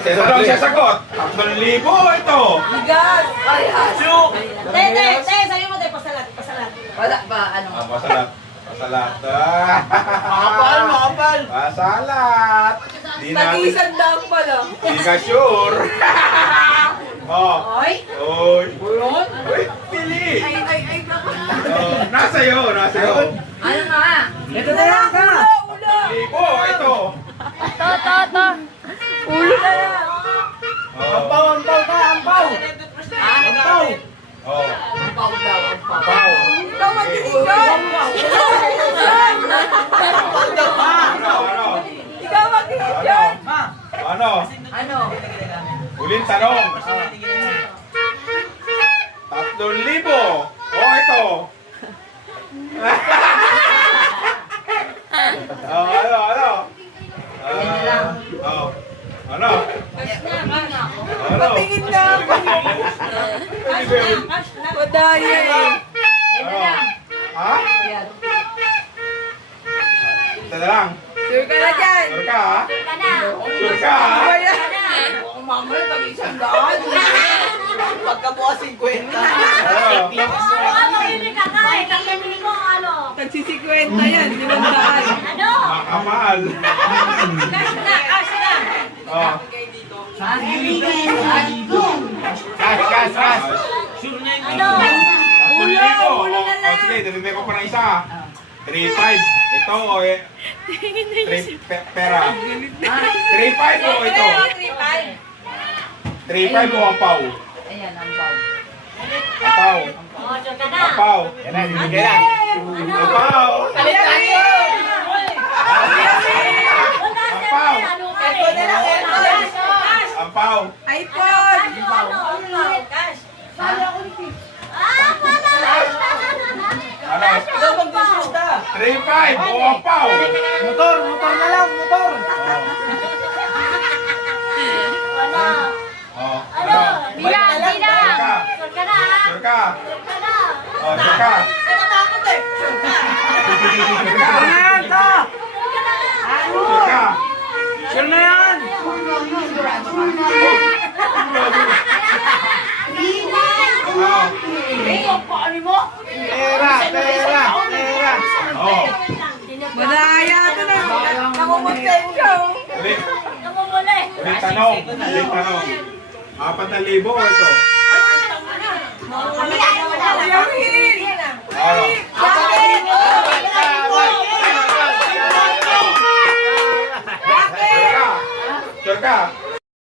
Anong sasagot? 3,000 ito. Bigas! Parehas! Te, sabi mo, te, pasalat. Wala ba? Ano? Pasalat. Pasalat. Makapal! Pasalat. Di natin. Tag-isang daang pala. Di ka sure. Oh. Ay! Oy. Uyon? Uy, pili. Ay, baka. Oh, nasa iyo. Ano nga? Ito na lang ka! 3,000 ito. Ulo na yan. Oh. Ampaw ka! Ampaw! Ampaw! Oh. Ampaw daw, ampaw. Pau. Ikaw mag-iigan! Ano? Ikaw mag-iigan! Ano? Ano? Huling tanong. 3,000. Oh, ito. Ano? Oh. Ano? Patingin na ako. Madaya eh. Ha? Ito na lang. Sure ka na dyan. Sure ka, ha? Sure ka, ha? Kaya. Ang mamay, tag-isang daan. Pagkabuha 50. Ano? Tagsi-50 yan, 500. Makamahal. Oh. Cash! Sure na yun. 3,000. Oh, sige, dalitin ko pa ng isa. 3,500. Ito, pera. 3,500 o ito. 3,500 o ampaw. Ayan, ang pau. Ampaw. Ampaw. Yan na, bibigay na. Ampaw. Ampaw. Ito na lang, ito. Ampaw. iPhone! Ano? Ikaw mag-discusta. 3,500 o ampaw. Motor na lang, motor! Oh. Ano? Bilang, bilang. Sure ka? Oh, sure ka? Natatakot eh. Sure ka. Ayan ka! Sure ka? Sure na yan! Oh. Pera! Oh. Madaya ito na. Namumagtay ka. Ulit. Ulit tanong. 4,000 o ito. Yung hiling. Ano? Sure ka? Sure ka?